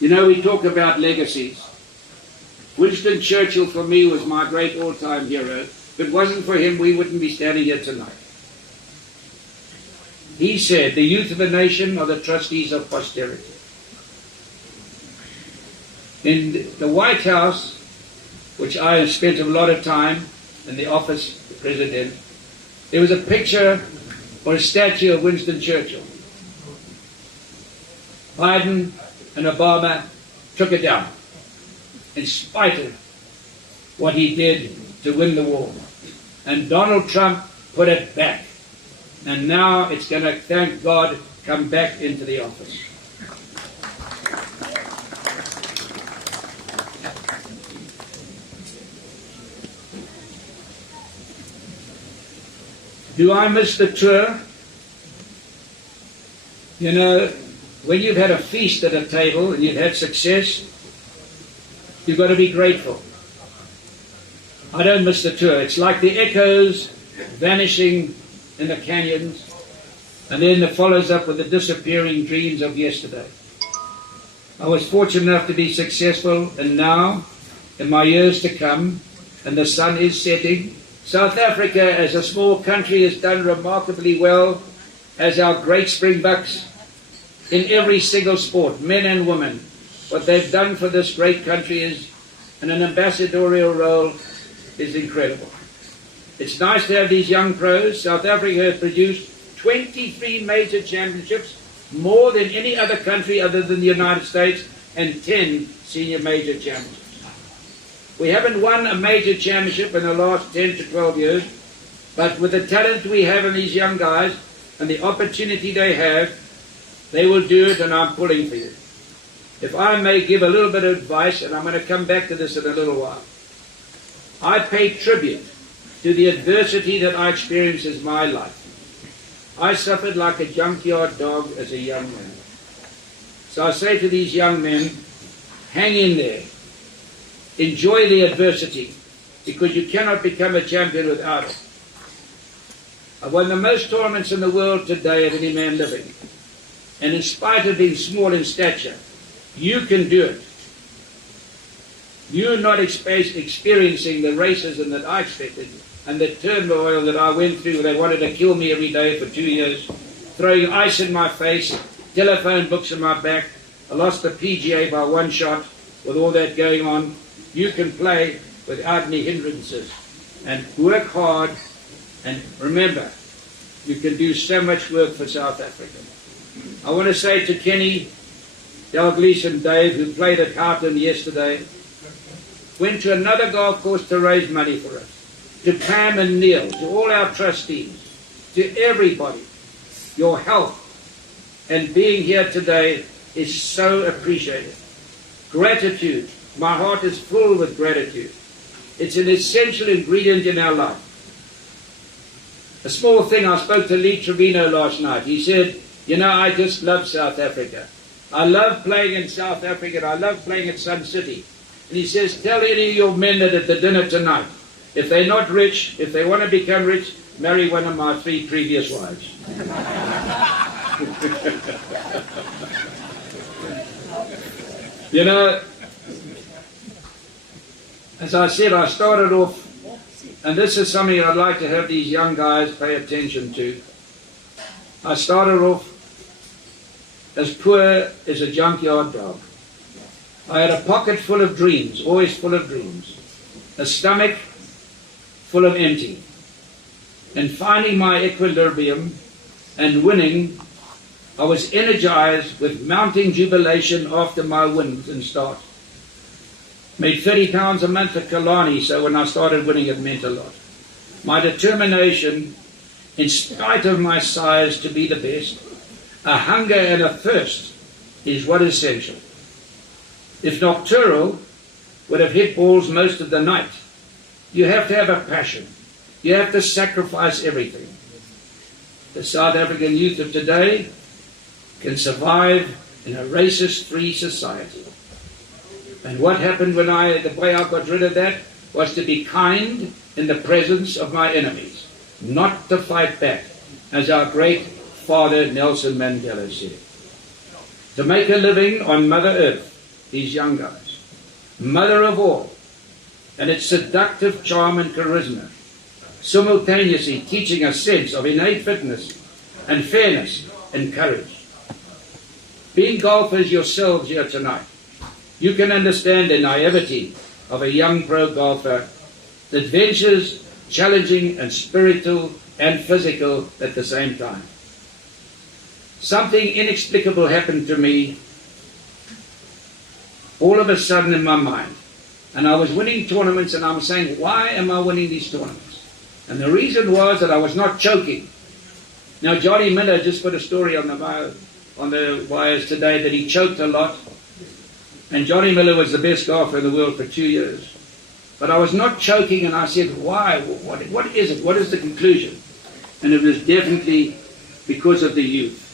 You know, we talk about legacies. Winston Churchill, for me, was my great all-time hero. If it wasn't for him, we wouldn't be standing here tonight. He said, the youth of a nation are the trustees of posterity. In the White House, which I have spent a lot of time in the office of the President, there was a picture or a statue of Winston Churchill. Biden and Obama took it down, in spite of what he did to win the war. And Donald Trump put it back. And now it's going to, thank God, come back into the office. Do I miss the tour? You know, when you've had a feast at a table and you've had success, you've got to be grateful. I don't miss the tour. It's like the echoes vanishing in the canyons, and then it follows up with the disappearing dreams of yesterday. I was fortunate enough to be successful, and now, in my years to come, and the sun is setting, South Africa, as a small country, has done remarkably well, as our great Springboks, in every single sport, men and women. What they've done for this great country is, in an ambassadorial role, is incredible. It's nice to have these young pros. South Africa has produced 23 major championships, more than any other country other than the United States, and 10 senior major championships. We haven't won a major championship in the last 10 to 12 years, but with the talent we have in these young guys and the opportunity they have, they will do it, and I'm pulling for you. If I may give a little bit of advice, and I'm going to come back to this in a little while. I pay tribute to the adversity that I experienced as my life. I suffered like a junkyard dog as a young man. So I say to these young men, hang in there. Enjoy the adversity, because you cannot become a champion without it. I've won the most tournaments in the world today of any man living. And in spite of being small in stature, you can do it. You're not experiencing the racism that I expected and the turmoil that I went through. They wanted to kill me every day for 2 years, throwing ice in my face, telephone books in my back. I lost the PGA by one shot with all that going on. You can play without any hindrances and work hard, and remember, you can do so much work for South Africa. I want to say to Kenny, Dalglish and Dave, who played at Houghton yesterday, went to another golf course to raise money for us, to Pam and Neil, to all our trustees, to everybody. Your help and being here today is so appreciated. Gratitude. My heart is full with gratitude. It's an essential ingredient in our life. A small thing, I spoke to Lee Trevino last night. He said, you know, I just love South Africa. I love playing in South Africa, and I love playing at Sun City. And he says, tell any of your men that at the dinner tonight, if they're not rich, if they want to become rich, marry one of my 3 previous wives. You know, as I said, I started off, and this is something I'd like to have these young guys pay attention to. I started off as poor as a junkyard dog. I had a pocket full of dreams, always full of dreams. A stomach full of empty. And finding my equilibrium and winning, I was energized with mounting jubilation after my wins and start. Made £30 a month at Kalani, so when I started winning it meant a lot. My determination, in spite of my size, to be the best, a hunger and a thirst is what is essential. If nocturnal would have hit balls most of the night, you have to have a passion. You have to sacrifice everything. The South African youth of today can survive in a racist-free society. And what happened when the way I got rid of that was to be kind in the presence of my enemies, not to fight back, as our great father Nelson Mandela said. To make a living on Mother Earth these young guys. Mother of all, and its seductive charm and charisma, simultaneously teaching a sense of innate fitness and fairness and courage. Being golfers yourselves here tonight, you can understand the naivety of a young pro golfer that ventures challenging and spiritual and physical at the same time. Something inexplicable happened to me all of a sudden in my mind. And I was winning tournaments, and I'm saying, why am I winning these tournaments? And the reason was that I was not choking. Now, Johnny Miller just put a story on the wires today that he choked a lot. And Johnny Miller was the best golfer in the world for 2 years. But I was not choking, and I said, why? What is it? What is the conclusion? And it was definitely because of the youth.